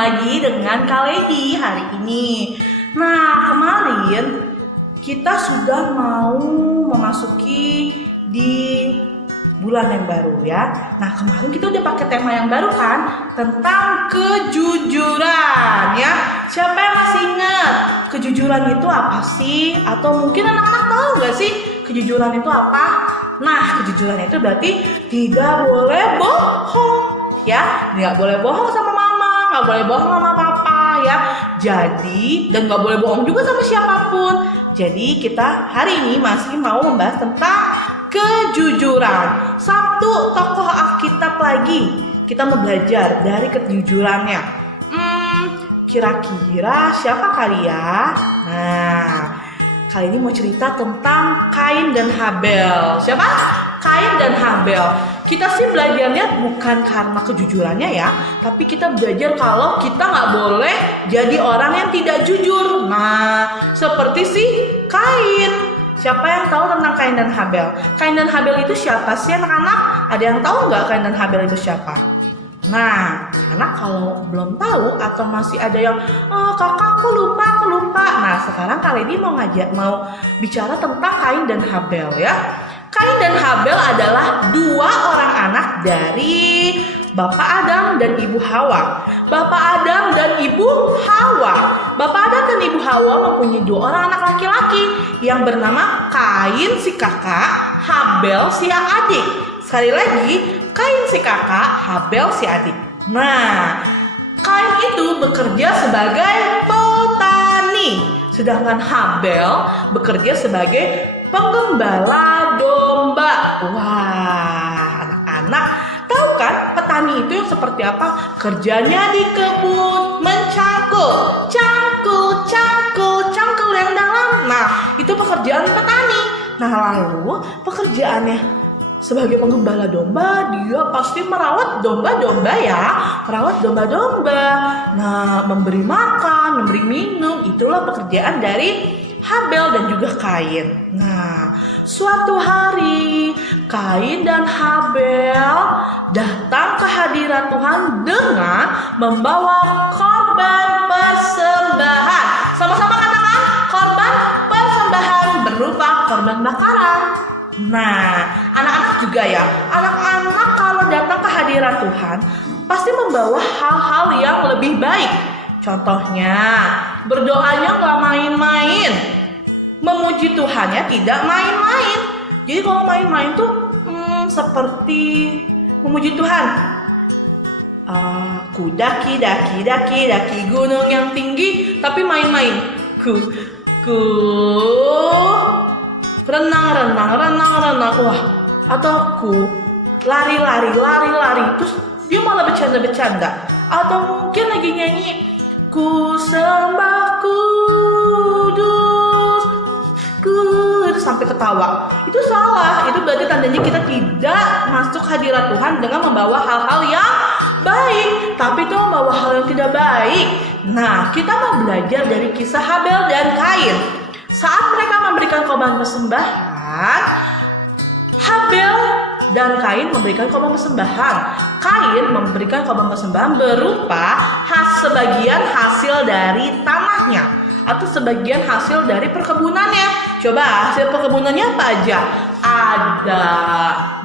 lagi dengan Kak Lady hari ini. Nah, kemarin kita sudah mau memasuki di bulan yang baru ya. Nah, kemarin kita udah pakai tema yang baru kan, tentang kejujuran ya. Siapa yang masih ingat kejujuran itu apa sih? Atau mungkin anak-anak tahu nggak sih kejujuran itu apa? Nah, kejujuran itu berarti tidak boleh bohong ya. Nggak boleh bohong sama mama, nggak boleh bohong sama papa ya. Jadi, dan nggak boleh bohong juga sama siapapun. Jadi kita hari ini masih mau membahas tentang kejujuran. Satu tokoh Alkitab lagi kita mau belajar dari kejujurannya. Kira-kira siapa kali ya? Nah, kali ini mau cerita tentang Kain dan Habel. Siapa? Kain dan Habel. Kita sih belajarnya bukan karena kejujurannya ya, tapi kita belajar kalau kita nggak boleh jadi orang yang tidak jujur. Nah, seperti si Kain. Siapa yang tahu tentang Kain dan Habel? Kain dan Habel itu siapa sih anak-anak? Ada yang tahu nggak Kain dan Habel itu siapa? Nah, anak kalau belum tahu atau masih ada yang kakak aku lupa. Nah, sekarang Kak Lady mau bicara tentang Kain dan Habel ya. Kain dan Habel adalah dua orang anak dari Bapak Adam dan Ibu Hawa. Bapak Adam dan Ibu Hawa. Bapak Adam dan Ibu Hawa mempunyai dua orang anak laki-laki yang bernama Kain si kakak, Habel si adik. Sekali lagi, Kain si kakak, Habel si adik. Nah, Kain itu bekerja sebagai petani, sedangkan Habel bekerja sebagai penggembala domba. Wah, anak-anak tahu kan petani itu yang seperti apa? Kerjanya di kebun, mencangkul, cangkul yang dalam. Nah, itu pekerjaan petani. Nah, lalu pekerjaannya sebagai penggembala domba, dia pasti merawat domba-domba ya. Merawat domba-domba. Nah, memberi makan, memberi minum. Itulah pekerjaan dari Habel dan juga Kain. Nah, suatu hari Kain dan Habel datang ke hadirat Tuhan dengan membawa korban persembahan. Sama-sama katakan korban persembahan berupa korban bakaran. Nah, anak-anak juga ya. Anak-anak kalau datang ke hadirat Tuhan pasti membawa hal-hal yang lebih baik. Contohnya, berdoanya gak main-main. Memuji Tuhannya tidak main-main. Jadi kalau main-main tuh seperti memuji Tuhan. Ku daki gunung yang tinggi, tapi main-main. Ku renang. Wah, atau ku lari. Terus dia malah bercanda. Atau mungkin lagi nyanyi, ku sembah kudus sampai ketawa. Itu salah. Itu berarti tandanya kita tidak masuk hadirat Tuhan dengan membawa hal-hal yang baik, tapi itu membawa hal yang tidak baik. Nah, kita mau belajar dari kisah Habel dan Kain. Saat mereka memberikan korban persembahan, Habel dan Kain memberikan korban persembahan. Kain memberikan korban persembahan berupa sebagian hasil dari tanahnya atau sebagian hasil dari perkebunannya. Coba hasil perkebunannya apa aja? Ada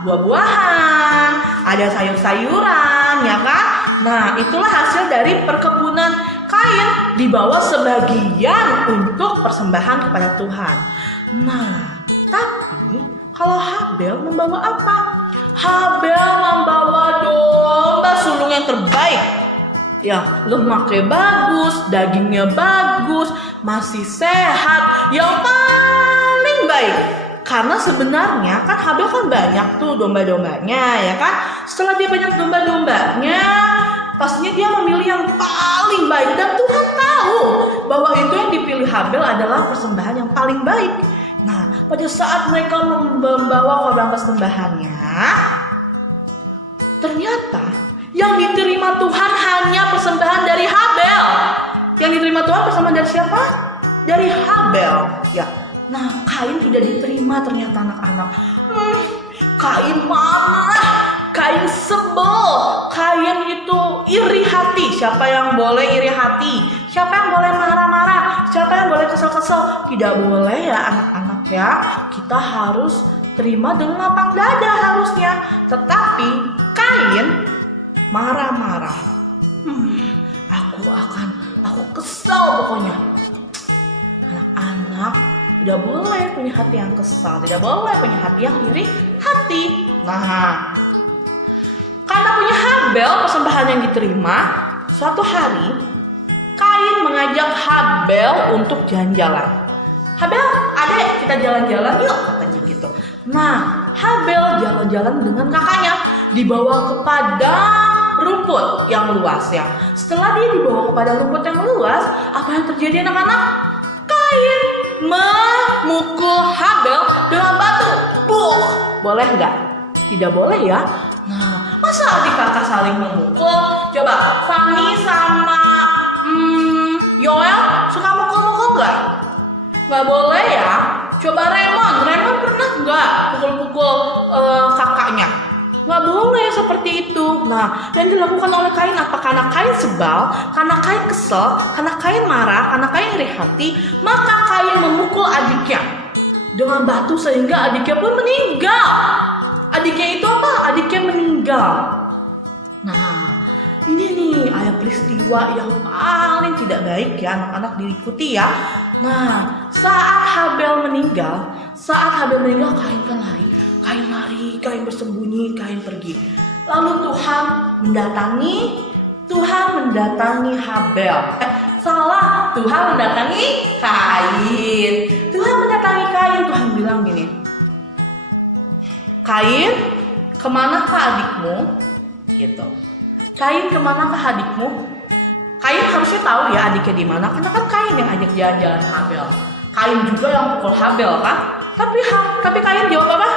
buah-buahan, ada sayur-sayuran, ya kan? Nah, itulah hasil dari perkebunan Kain. Dibawa sebagian untuk persembahan kepada Tuhan. Nah, tapi kalau Habel membawa apa? Habel membawa domba sulung yang terbaik. Ya, lemaknya bagus, dagingnya bagus, masih sehat, yang paling baik. Karena sebenarnya kan Habel kan banyak tuh domba-dombanya, ya kan? Setelah dia banyak domba-dombanya, pastinya dia memilih yang paling baik. Dan Tuhan tahu bahwa itu yang dipilih Habel adalah persembahan yang paling baik. Nah, pada saat mereka membawa korban persembahannya, ternyata yang diterima Tuhan hanya persembahan dari Habel. Yang diterima Tuhan persembahan dari siapa? Dari Habel. Ya. Nah, Kain tidak diterima ternyata anak-anak. Kain marah, Kain sebel, Kain itu iri hati. Siapa yang boleh iri hati? Siapa yang boleh marah-marah? Siapa yang boleh kesel-kesel? Tidak boleh ya anak-anak ya. Kita harus terima dengan lapang dada harusnya. Tetapi Kain marah-marah. Aku kesel pokoknya. Anak-anak tidak boleh punya hati yang kesal, tidak boleh punya hati yang iri hati. Nah, karena punya Habel persembahan yang diterima, suatu hari Kain mengajak Habel untuk jalan-jalan. Habel, adek kita jalan-jalan yuk, katanya gitu. Nah, Habel jalan-jalan dengan kakaknya, dibawa ke padang rumput yang luas ya. Setelah dia dibawa ke padang rumput yang luas, apa yang terjadi anak-anak? Kain memukul Habel dengan batu. Boleh nggak? Tidak boleh ya. Nah, masa adik kakak saling memukul? Coba Fanny sama Yoel suka mukul-mukul nggak? Nggak boleh ya. Coba Raymond pernah nggak pukul-pukul kakaknya? Nggak boleh seperti itu. Nah, yang dilakukan oleh Kain apa? Karena Kain sebal, karena Kain kesel, karena Kain marah, karena Kain iri hati, maka Kain memukul adiknya dengan batu sehingga adiknya pun meninggal. Adiknya itu apa? Adiknya meninggal. Nah, ini nih ada peristiwa yang paling tidak baik ya anak-anak diikuti ya. Nah, saat Habel meninggal, Kain kan lari. Kain lari, Kain bersembunyi, Kain pergi. Lalu Tuhan mendatangi Habel. Tuhan mendatangi Kain. Tuhan bilang gini, Kain, kemanakah adikmu? Gitu. Kain, kemanakah adikmu? Kain harusnya tahu ya adiknya di mana, karena kan Kain yang ajak jalan-jalan Habel. Kain juga yang pukul Habel kan? Tapi Kain jawab apa?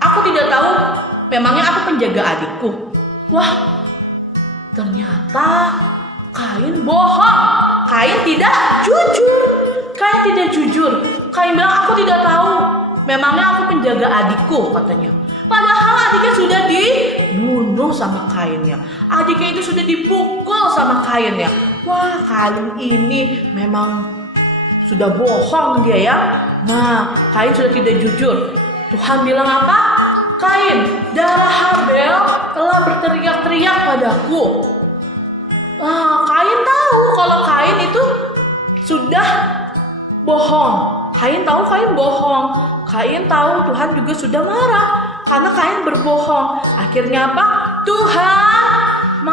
Aku tidak tahu, memangnya aku penjaga adikku. Wah, ternyata Kain bohong. Kain tidak jujur. Kain bilang aku tidak tahu, memangnya aku penjaga adikku, katanya. Padahal adiknya sudah dibunuh sama Kainnya. Adiknya itu sudah dipukul sama Kainnya. Wah, Kain ini memang sudah bohong dia ya. Nah, Kain sudah tidak jujur. Tuhan bilang apa? Kain, darah Habel telah berteriak-teriak padaku. Kain tahu kalau Kain itu sudah bohong. Kain tahu Kain bohong. Kain tahu Tuhan juga sudah marah karena Kain berbohong. Akhirnya apa? Tuhan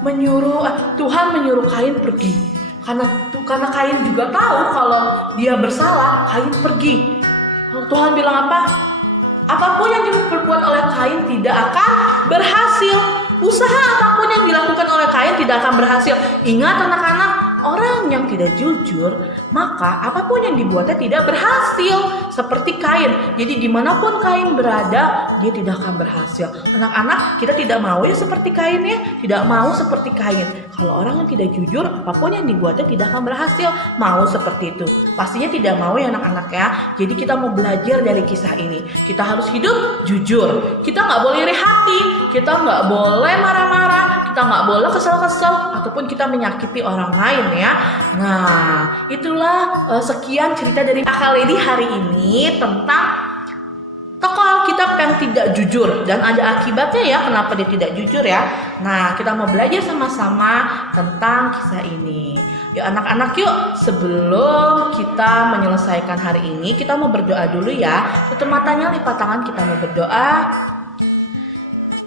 menyuruh Kain pergi. Karena Kain juga tahu kalau dia bersalah, Kain pergi. Tuhan bilang apa? Apapun yang diperbuat oleh Kain tidak akan berhasil. Usaha apapun yang dilakukan oleh Kain tidak akan berhasil. Ingat anak-anak, orang yang tidak jujur, maka apapun yang dibuatnya tidak berhasil. Seperti Kain. Jadi dimanapun Kain berada, dia tidak akan berhasil. Anak-anak, kita tidak mau ya seperti Kain ya. Tidak mau seperti Kain. Kalau orang yang tidak jujur, apapun yang dibuatnya tidak akan berhasil. Mau seperti itu. Pastinya tidak mau ya anak-anak ya. Jadi kita mau belajar dari kisah ini. Kita harus hidup jujur. Kita nggak boleh iri hati. Kita nggak boleh marah-marah. Kita nggak boleh kesel-kesel. Ataupun kita menyakiti orang lain ya. Nah, itulah sekian cerita dari Kakak Lady hari ini tentang tokoh Alkitab yang tidak jujur, dan ada akibatnya ya kenapa dia tidak jujur ya. Nah, kita mau belajar sama-sama tentang kisah ini. Yuk anak-anak, yuk sebelum kita menyelesaikan hari ini, kita mau berdoa dulu ya. Tutup matanya, lipat tangan, kita mau berdoa.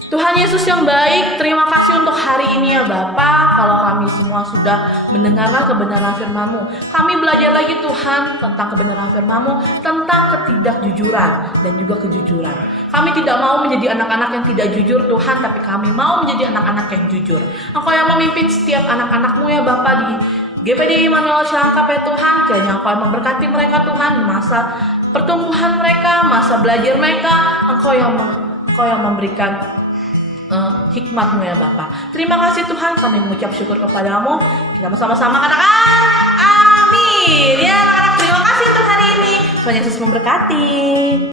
Tuhan Yesus yang baik, terima kasih untuk hari ini ya Bapa. Kalau kami semua sudah mendengarkan kebenaran firman-Mu, kami belajar lagi Tuhan tentang kebenaran firman-Mu, tentang ketidakjujuran dan juga kejujuran. Kami tidak mau menjadi anak-anak yang tidak jujur Tuhan, tapi kami mau menjadi anak-anak yang jujur. Engkau yang memimpin setiap anak-anak-Mu ya Bapa di GPD Immanuel Cilangkap ya Tuhan. Kiranya Engkau yang memberkati mereka Tuhan, masa pertumbuhan mereka, masa belajar mereka. Engkau yang memberikan hikmat-Mu ya Bapa. Terima kasih Tuhan, kami mengucap syukur kepadamu. Kita bersama-sama katakan amin. Ya anak-anak, terima kasih untuk hari ini. Tuhan Yesus memberkati.